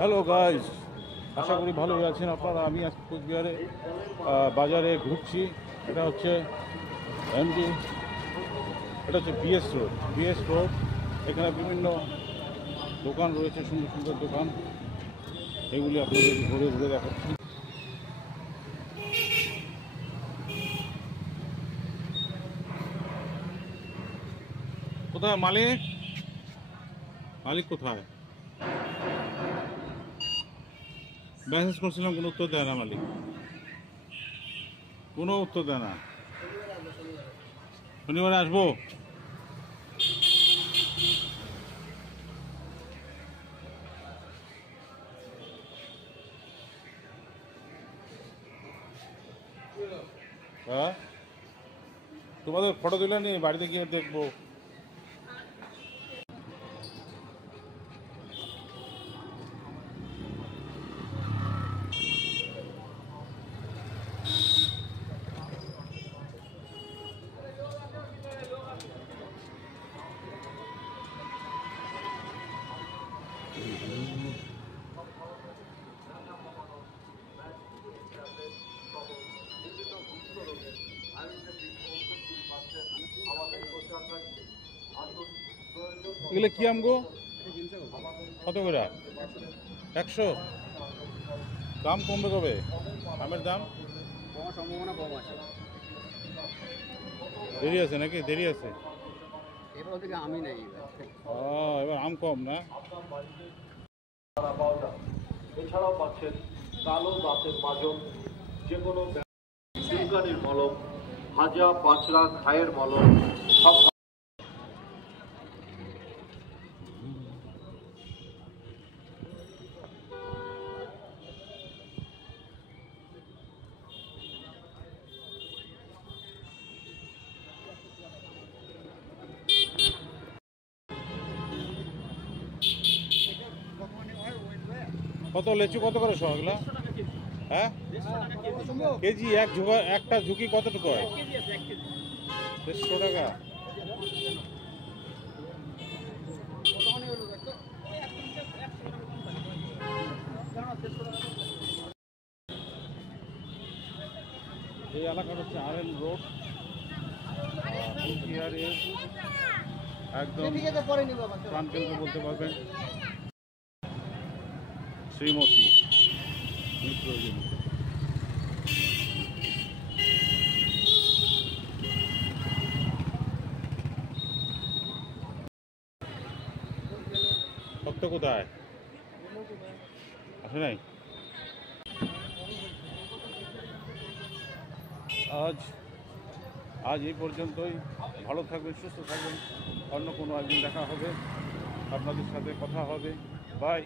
Hello guys, আশা করি ভালোই আছেন আপনারা। আমি আজকে কোচবিহারে বাজারে ঘুরছি। এটা হচ্ছে এমজি, এটা হচ্ছে বিএস রোড। এখানে বিভিন্ন দোকান রয়েছে, সুন্দর সুন্দর দোকান। এগুলি আপনাদের ঘুরে ঘুরে দেখাচ্ছি। কোথায় মালিক? মালিক কোথায়? মেসেজ করছিলাম, কোনো উত্তর দেয় না মালিক, কোনো উত্তর দেয় না। শনিবারে আসবো। হ্যাঁ, তোমাদের ফটো তুলে নি, বাড়িতে গিয়ে দেখবো। এগুলো কি আম গো? কত করে? 100? দাম কমবে কবে? আমের দাম কমার সম্ভাবনা কম আছে। দেরি আছে নাকি? দেরি আছে এবার থেকে আমি নেই। এবার আম কম না? এছাড়াও পাচ্ছেন কালো দাঁতের মাজন, যে কোনো চুলকানির মলম, হাজা পাঁচড়া ঘায়ের মলম, সব। কত লেচু কত করে শো এগুলো? হ্যাঁ, কেজি একটা ঝুঁকি কতটুকু হয়? 150 টাকা। এই এলাকাটা হচ্ছে RN রোড, কোচবিহারের একদম প্রাণকেন্দ্র বলতে পারবেন। শ্রীমতী মিত্র। ভক্ত কোথায়? আসে নাই আজ এই পর্যন্তই। ভালো থাকবেন, সুস্থ থাকবেন। অন্য কোনো একদিন দেখা হবে, আপনাদের সাথে কথা হবে। বাই।